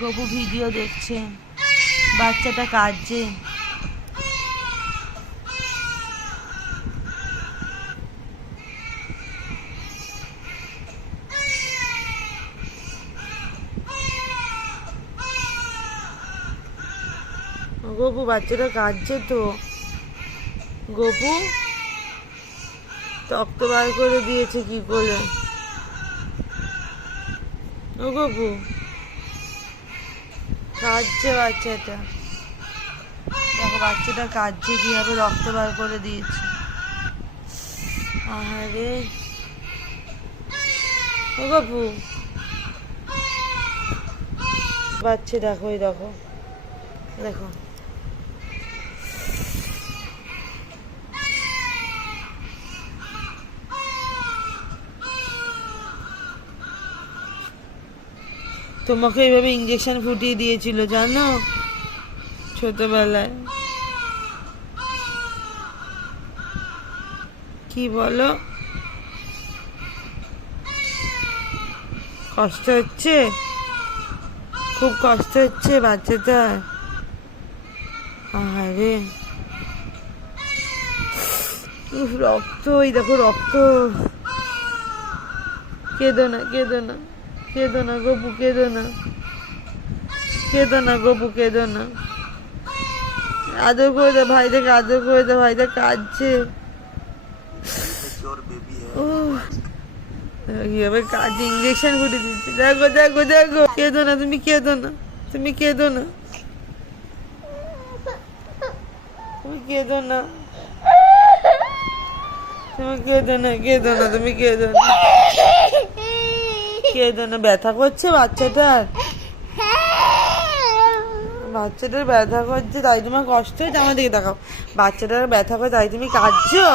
Gopu video দেখছে, বাচ্চাটা কাঁদছে। গপু বাচ্চাটা কাঁদছে তো। গপু রক্ত বার করে দিয়েছে কি করে? ও গপু কাঁদছে বাচ্চাটা, দেখো বাচ্চাটা কাঁদছে, কিভাবে রক্ত বার করে দিয়েছে। আরে ও গপু বাচ্চা, দেখো এই দেখো দেখো। তোমাকে এইভাবে ইঞ্জেকশন ফুটিয়ে দিয়েছিল জানো, ছোটবেলায়। কি বলো, কষ্ট হচ্ছে? খুব কষ্ট হচ্ছে বাচ্চাটা। আরে রক্ত, এই দেখো রক্ত। কেঁদো না, কেঁদো না, কেঁদো না গপু, কেঁদো না, কেঁদো না গপু, কেঁদো না। আদর করে দে ভাইটাকে, আদর করে দে, ভাইটা কাঁদছে। কিভাবে কাঁদছে, ইঞ্জেকশন ফুটে দিচ্ছে। দেখো দেখো দেখো, কেঁদো না তুমি, কেঁদো না তুমি, কেঁদো না তুমি, কেঁদো না তুমি, কেঁদো না, কেঁদো না তুমি, কেঁদো না, কেঁদো না। ব্যথা করছে বাচ্চাটার, বাচ্চাটার ব্যথা করছে তাই তোমার কষ্ট হচ্ছে? আমার দিকে দেখাও, বাচ্চাটার ব্যথা করে তাই তুমি কাঁদছো?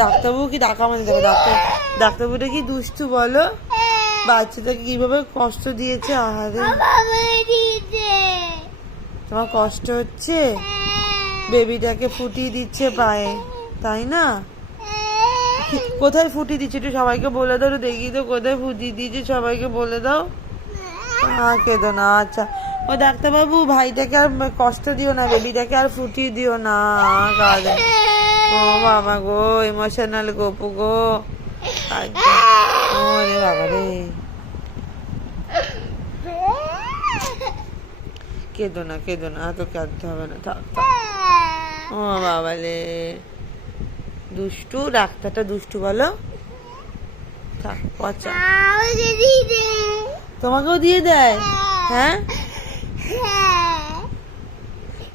ডাক্তারবাবু কি ডাকা, আমাদের দেখো ডাক্তারবাবুটা কি দুষ্টু বলো, বাচ্চাটাকে কিভাবে কষ্ট দিয়েছে। আহারে তোমার কষ্ট হচ্ছে, বেবিটাকে ফুটিয়ে দিচ্ছে পায়ে, তাই না? কোথায় ফুটিয়ে দিচ্ছে একটু সবাইকে বলে দাও, দেখি তো কোথায় ফুটিয়ে দিয়েছে, সবাইকে বলে দাও। কেঁদো না, আচ্ছা। ও ডাক্তারবাবু ভাইটাকে আর কষ্ট দিও না, বেবিটাকে আর ফুটিয়ে দিও না, কাঁদে। ও বাবা গো, ইমোশনাল গপু গো, ওরে বাবা রে। কেঁদো না, কেঁদো না, এত কাঁদতে হবে না, থাক থাক। ও বাবা রে, দুষ্টু ডাক্তারটা, দুষ্টু বলো। থাক, পচা। তোমাকেও দিয়ে দেয়? হ্যাঁ,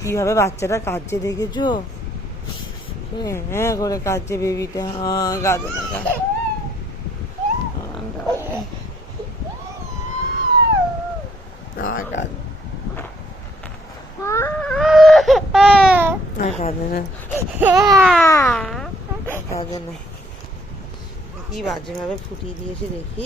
কিভাবে বাচ্চাটা কাঁদছে দেখেছো? হ্যাঁ করে কাঁদছে বেবিটা। কাঁদে না, কাঁদে না, কাঁদে না। কি বাজে ভাবে ফুটিয়ে দিয়েছে দেখি।